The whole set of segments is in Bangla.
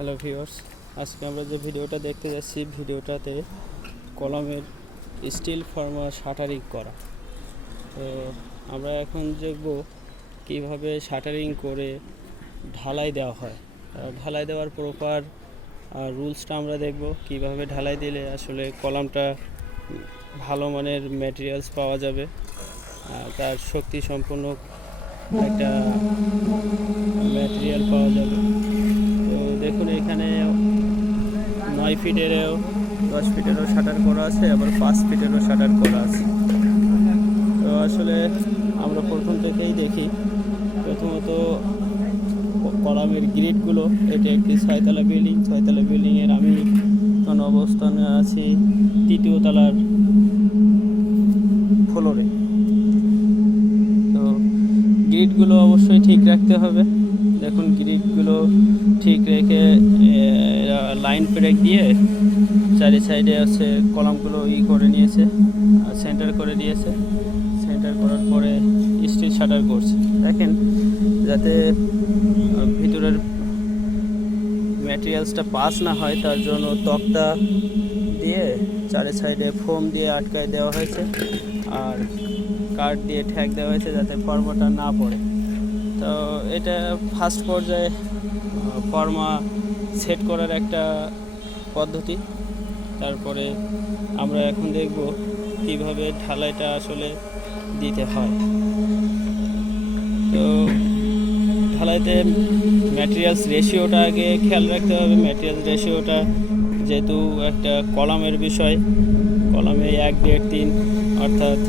হ্যালো ভিউয়ার্স, আজকে আমরা যে ভিডিওটা দেখতে যাচ্ছি ভিডিওটাতে কলমের স্টিল ফর্মা শাটারিং করা। তো আমরা এখন দেখব কিভাবে শাটারিং করে ঢালাই দেওয়া হয়। ঢালাই দেওয়ার প্রপার রুলসটা আমরা দেখব, কিভাবে ঢালাই দিলে আসলে কলমটা ভালো মানের ম্যাটেরিয়ালস পাওয়া যাবে, তার শক্তি সম্পন্ন একটা ম্যাটেরিয়াল পাওয়া যাবে। তো দেখুন, এখানে 9 ফিটেরও 10 ফিটেরও শাটার করা আছে, আবার 5 ফিটেরও শাটার করা আছে। তো আসলে আমরা প্রথম থেকেই দেখি, প্রথমত কলামের গ্রিডগুলো। এটা একটি 6তলা বিল্ডিং। 6তলা বিল্ডিংয়ের আমি এখন অবস্থানে আছি 3য় তলার ফ্লোরে। তো গ্রিডগুলো অবশ্যই ঠিক রাখতে হবে। দেখুন, গ্রিডগুলো ঠিক রেখে লাইন ব্রেক দিয়ে চারি সাইডে আছে কলামগুলো করে নিয়েছে, সেন্টার করে দিয়েছে। সেন্টার করার পরে স্টিল শাটার করছে। দেখেন, যাতে ভিতরের ম্যাটেরিয়ালসটা পাস না হয় তার জন্য তক্তা দিয়ে চারি সাইডে ফোম দিয়ে আটকায় দেওয়া হয়েছে, আর কাঠ দিয়ে ঠ্যাক দেওয়া হয়েছে যাতে ফর্মাটা না পড়ে। তো এটা ফার্স্ট পর্যায়ে ফর্মা সেট করার একটা পদ্ধতি। তারপরে আমরা এখন দেখব কিভাবে ঢালাইটা আসলে দিতে হয়। তো ঢালাইতে ম্যাটেরিয়ালস রেশিওটা আগে খেয়াল রাখতে হবে। ম্যাটেরিয়ালস রেশিওটা যেহেতু একটা কলামের বিষয়, কলামে 1, 1.5, 3, অর্থাৎ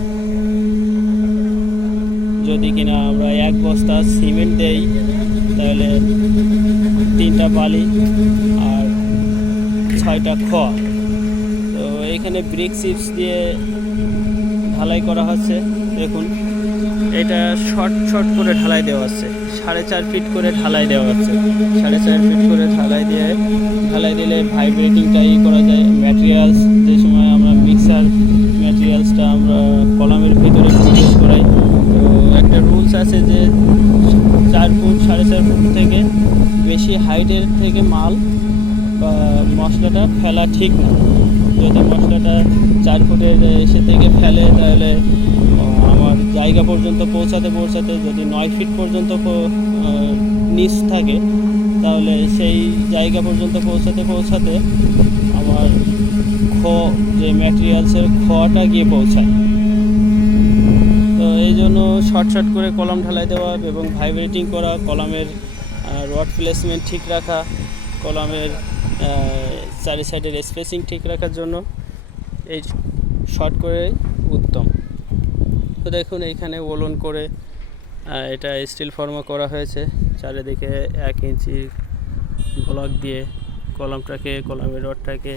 যদি কিনা আমরা 1 বস্তা সিমেন্ট দেই তাহলে 3টা বালি আর 6টা খড়। তো এখানে ব্রিক চিপস দিয়ে ঢালাই করা হচ্ছে। দেখুন, এটা শর্ট করে ঢালাই দেওয়া হচ্ছে, 4.5 ফিট করে ঢালাই দেওয়া হচ্ছে। 4.5 ফিট করে ঢালাই দিলে ভাইব্রেটিংটা করা যায়। ম্যাটেরিয়ালস যে সময় আমরা মিক্সার ম্যাটেরিয়ালসটা আমরা কলামের ভিতরে প্রবেশ করাই, তো একটা রুলস আছে যে 4 ফুট 4.5 ফুট থেকে বেশি হাইটের থেকে মাল বা মশলাটা ফেলা ঠিক না। যদি মশলাটা 4 ফুটের এসে থেকে ফেলে তাহলে আমার জায়গা পর্যন্ত পৌঁছাতে যদি 9 ফিট পর্যন্ত নিচ থাকে তাহলে সেই জায়গা পর্যন্ত পৌঁছাতে আমার যে ম্যাটেরিয়ালসের খটা গিয়ে পৌঁছায়। তো এই জন্য শর্ট করে কলাম ঢালাই দেওয়া এবং ভাইব্রেটিং করা, কলামের রড প্লেসমেন্ট ঠিক রাখা, কলামের চারি সাইডের স্পেসিং ঠিক রাখার জন্য এই শর্ট করে উত্তম। তো দেখুন, এইখানে ওলন করে এটা স্টিল ফর্মা করা হয়েছে। চারিদিকে 1 ইঞ্চি ব্লক দিয়ে কলামের রডটাকে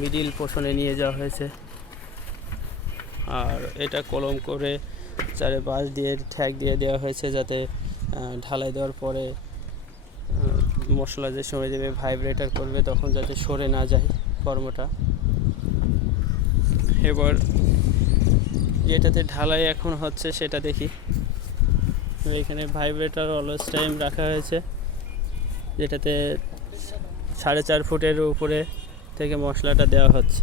মিডিল পোর্শনে নিয়ে যাওয়া হয়েছে। আর এটা কলম করে চারে বাঁশ দিয়ে ঠ্যাক দিয়ে দেওয়া হয়েছে যাতে ঢালাই দেওয়ার পরে মশলা যে সময় দেবে ভাইব্রেটার করবে তখন যাতে সরে না যায় ফর্মটা। এবার যেটাতে ঢালাই এখন হচ্ছে সেটা দেখি। এখানে ভাইব্রেটার অলওয়েজ টাইম রাখা হয়েছে, যেটাতে 4.5 ফুটের উপরে থেকে মশলাটা দেওয়া হচ্ছে।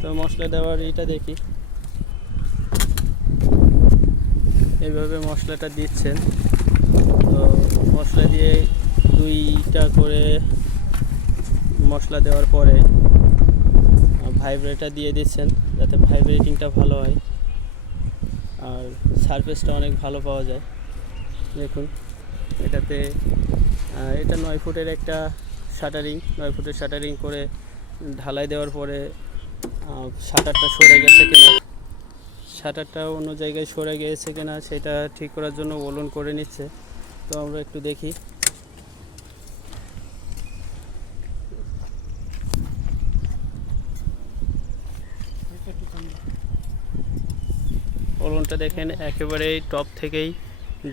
তো মশলা দেওয়ার এটা দেখি, এইভাবে মশলাটা দিচ্ছেন। তো মশলা দিয়ে 2টা করে মশলা দেওয়ার পরে ভাইব্রেটার দিয়ে দিচ্ছেন যাতে ভাইব্রেটিংটা ভালো হয় আর সারফেসটা অনেক ভালো পাওয়া যায়। দেখুন, এটাতে এটা 9 ফুটের একটা শাটারিং। 9 ফুটের শাটারিং করে ঢালাই দেওয়ার পরে শাটারটা সরে গেছে কিনা, শাটারটা অন্য জায়গায় সরে গিয়েছে কিনা সেটা ঠিক করার জন্য ওলন করে নিচ্ছে। তো আমরা একটু দেখি। ওলনটা দেখেন একেবারেই টপ থেকেই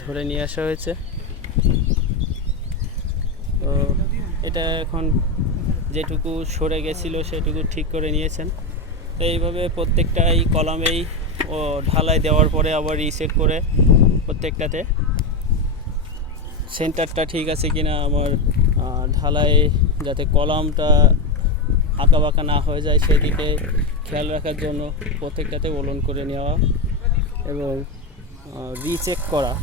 ধরে নিয়ে আসা হয়েছে। তো এটা এখন যেটুকু সরে গেছিলো সেটুকু ঠিক করে নিয়েছেন। তো এইভাবে প্রত্যেকটাই কলামেই ঢালাই দেওয়ার পরে আবার রিসেট করে প্রত্যেকটাতে সেন্টারটা ঠিক আছে কিনা, আমার ঢালাই যাতে কলামটা আঁকা বাঁকা না হয়ে যায় সেদিকে খেয়াল রাখার জন্য প্রত্যেকটাতে ওলন করে নেওয়া এবং রিচেক করা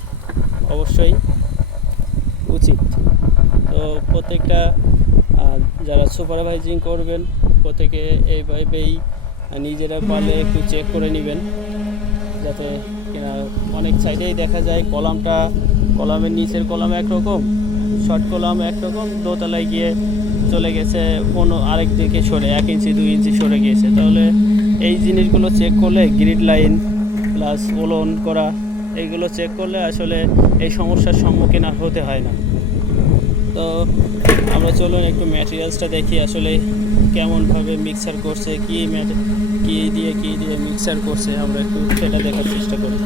অবশ্যই উচিত। তো প্রত্যেকটা যারা সুপারভাইজিং করবেন প্রত্যেকে এইভাবেই নিজেরা পারলে একটু চেক করে নেবেন, যাতে কিনা অনেক সাইডেই দেখা যায় কলামের নিচের কলাম একরকম, শর্ট কলাম একরকম, দোতলায় গিয়ে চলে গেছে কোনো আরেক দিকে সরে 1 ইঞ্চি 2 ইঞ্চি সরে গিয়েছে। তাহলে এই জিনিসগুলো চেক করলে, গ্রিড লাইন প্লাস ওলন করা এইগুলো চেক করলে আসলে এই সমস্যার সম্মুখীন আর হতে হয় না। তো আমরা চলুন একটু ম্যাটেরিয়ালসটা দেখি আসলে কেমনভাবে মিক্সার করছে, কী দিয়ে মিক্সার করছে, আমরা একটু সেটা দেখার চেষ্টা করি।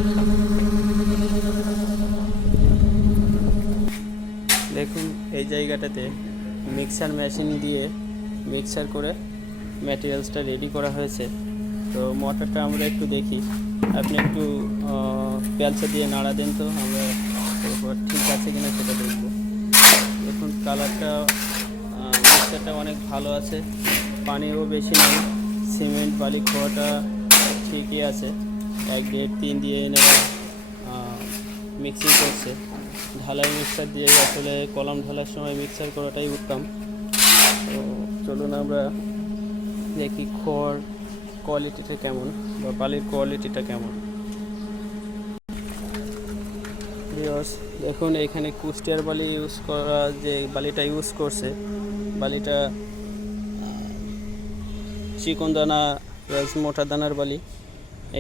দেখুন এই জায়গাটাতে মিক্সার মেশিন দিয়ে মিক্সার করে ম্যাটেরিয়ালসটা রেডি করা হয়েছে। তো মোটরটা আমরা একটু দেখি, আপনি একটু প্যালসা দিয়ে নাড়া দেন, তো আমরা ঠিক আছে কিনা সেটা দেখব। দেখুন কালারটা, মিক্সারটা অনেক ভালো আছে, পানিও বেশি নেই, সিমেন্ট বালি খোয়াটা ঠিকই আছে। 1, 1.5, 3 দিয়ে এনারা মিক্সিং করছে। ঢালাই মিক্সার দিয়ে আসলে কলাম ঢালার সময় মিক্সার করাটাই উত্তম। তো চলুন আমরা দেখি খড় কোয়ালিটিটা কেমন বা বালির কোয়ালিটিটা কেমন। দেখুন এখানে কুষ্টিয়ার বালি ইউজ করা, যে বালিটা ইউজ করছে বালিটা চিকন দানা মোটা দানার বালি।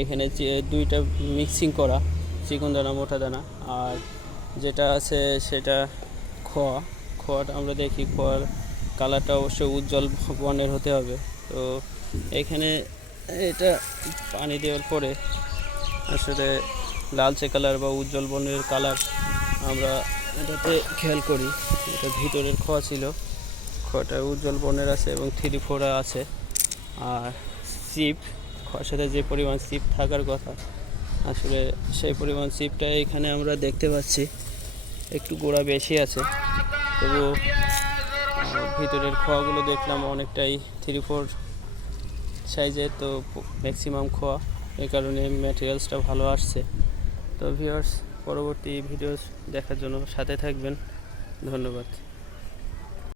এখানে 2টা মিক্সিং করা, চিকন দানা মোটা দানা, আর যেটা আছে সেটা খোয়াটা আমরা দেখি, খোয়ার কালারটা অবশ্যই উজ্জ্বল বর্ণের হতে হবে। তো এখানে এটা পানি দেওয়ার পরে আসলে লালচে কালার বা উজ্জ্বল বর্ণের কালার আমরা এটাতে খেয়াল করি। এটা ভিতরের খোয়া ছিল, খোয়াটা উজ্জ্বল বর্ণের আছে এবং 3-4 আছে। আর চিপ, খোয়ার সাথে যে পরিমাণ চিপ থাকার কথা আসলে সেই পরিমাণ চিপটা এখানে আমরা দেখতে পাচ্ছি, একটু গোড়া বেশি আছে। তবু ভিতরের খোয়াগুলো দেখলাম অনেকটাই 3-4 সাইজের, তো ম্যাক্সিমাম খোয়া, এই কারণে ম্যাটেরিয়ালসটা ভালো আসছে। তো ভিউয়ার্স, পরবর্তী ভিডিও দেখার জন্য সাথে থাকবেন। ধন্যবাদ।